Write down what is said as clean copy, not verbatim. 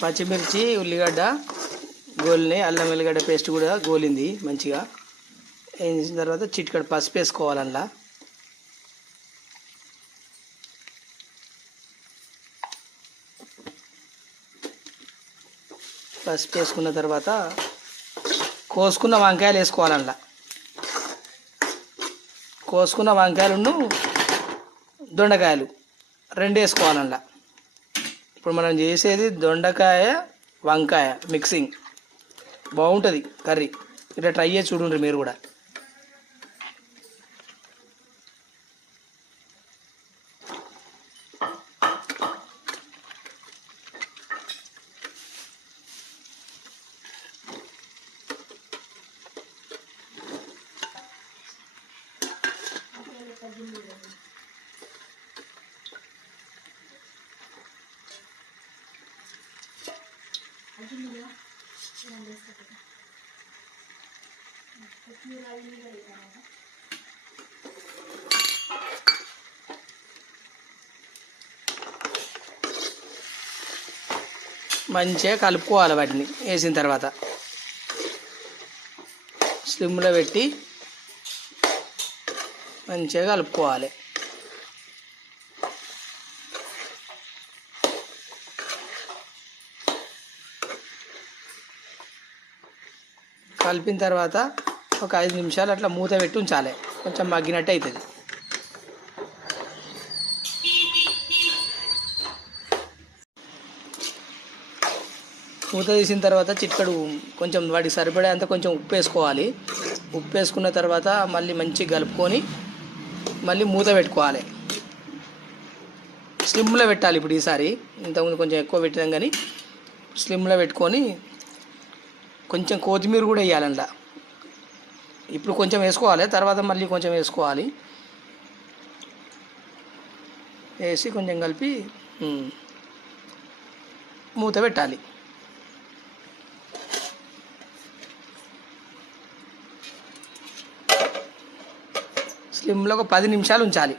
పచ్చిమిర్చి ఉల్లిగడ్డ గోలినాయి, అల్లం వెల్లిగడ్డ పేస్ట్ కూడా గోలింది మంచిగా. వేసిన తర్వాత చిటికెడు పసుపు వేసుకోవాలి. అందులో పసుపు వేసుకున్న తర్వాత కోసుకున్న వంకాయలు వేసుకోవాలి. అందులో కోసుకున్న వంకాయలను దొండకాయలు రెండు వేసుకోవాలి. అందులో ఇప్పుడు మనం చేసేది దొండకాయ వంకాయ మిక్సింగ్, బాగుంటుంది కర్రీ. ఇట్లా ట్రై చేసి చూడండి మీరు కూడా. మంచిగా కలుపుకోవాలి. వాటిని వేసిన తర్వాత స్లిమ్లో పెట్టి మంచిగా కలుపుకోవాలి. కలిపిన తర్వాత ఒక 5 నిమిషాలు అట్లా మూత పెట్టి ఉంచాలి, కొంచెం మగ్గినట్టు అవుతుంది. మూత తీసిన తర్వాత చిటికెడు కొంచెం వాటికి సరిపడేంత కొంచెం ఉప్పు వేసుకోవాలి. ఉప్పు వేసుకున్న తర్వాత మళ్ళీ మంచిగా కలుపుకొని మళ్ళీ మూత పెట్టుకోవాలి. స్లిమ్లో పెట్టాలి ఇప్పుడు ఈసారి. ఇంతకుముందు కొంచెం ఎక్కువ పెట్టినాం కానీ స్లిమ్లో పెట్టుకొని కొంచెం కొత్తిమీర కూడా వేయాలి. అందులో ఇప్పుడు కొంచెం వేసుకోవాలి, తర్వాత మళ్ళీ కొంచెం వేసుకోవాలి. వేసి కొంచెం కలిపి మూత పెట్టాలి. స్లిమ్లో ఒక 10 నిమిషాలు ఉంచాలి.